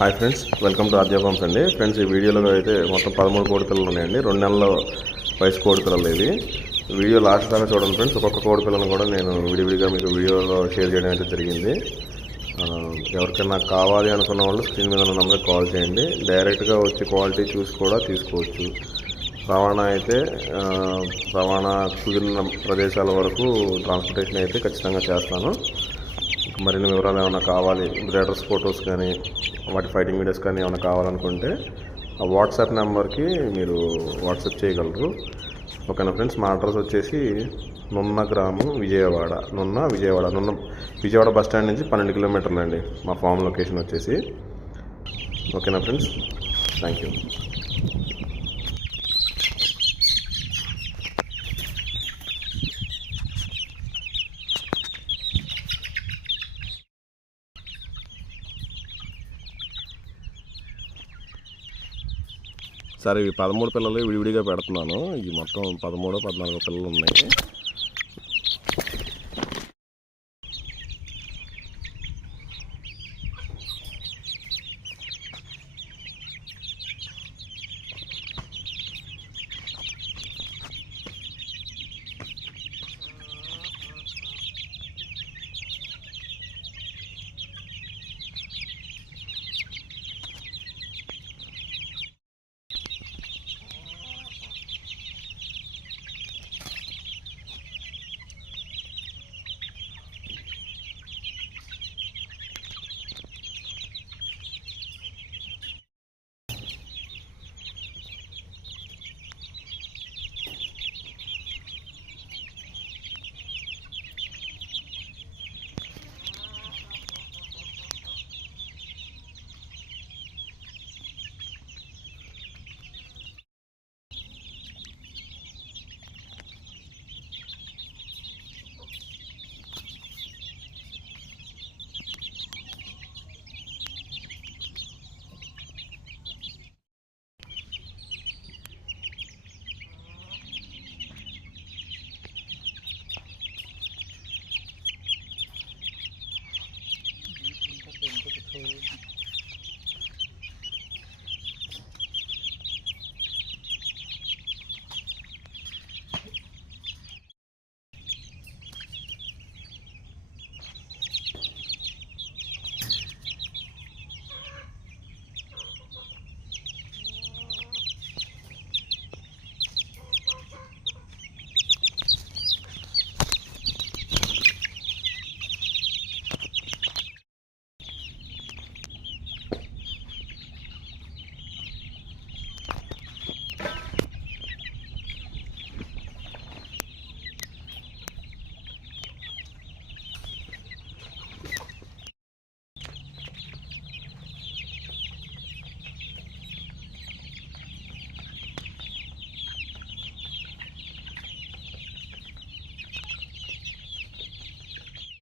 Hi friends welcome to Aadya అండి. Friends ఈ వీడియోలో అయితే మొత్తం పదమూడు కోడిపిల్లలు ఉన్నాయండి. రెండు నెలల వయసు కోడిపిల్లలు ఇవి. వీడియో లాస్ట్ దాకా చూడండి ఫ్రెండ్స్. ఒక్కొక్క కోడిపిల్లని కూడా నేను విడివిడిగా మీకు వీడియోలో షేర్ చేయడం అయితే జరిగింది. ఎవరికైనా కావాలి అనుకున్న వాళ్ళు స్క్రీన్ మీద ఉన్న నెంబర్కి కాల్ చేయండి. డైరెక్ట్గా వచ్చి క్వాలిటీ చూసి కూడా తీసుకోవచ్చు. రవాణా అయితే రవాణా కుదిరిన ప్రదేశాల వరకు ట్రాన్స్పోర్టేషన్ అయితే ఖచ్చితంగా చేస్తాను. మరిన్ని వివరాలు ఏమైనా కావాలి? బ్రేడర్స్ ఫొటోస్ కానీ వాటి ఫైటింగ్ వీడియోస్ కానీ ఏమైనా కావాలనుకుంటే ఆ వాట్సాప్ నెంబర్కి మీరు వాట్సాప్ చేయగలరు. ఓకేనా ఫ్రెండ్స్? మా అడ్రస్ వచ్చేసి నున్న గ్రామం విజయవాడ. నున్న విజయవాడ. నున్న విజయవాడ బస్ స్టాండ్ నుంచి పన్నెండు కిలోమీటర్లు అండి. మా ఫామ్ లొకేషన్ వచ్చేసి. ఓకేనా ఫ్రెండ్స్? థ్యాంక్ యూ సరే ఇవి పదమూడు పిల్లలు విడివిడిగా పెడుతున్నాను. ఇవి మొత్తం పదమూడు పద్నాలుగు పిల్లలు ఉన్నాయి.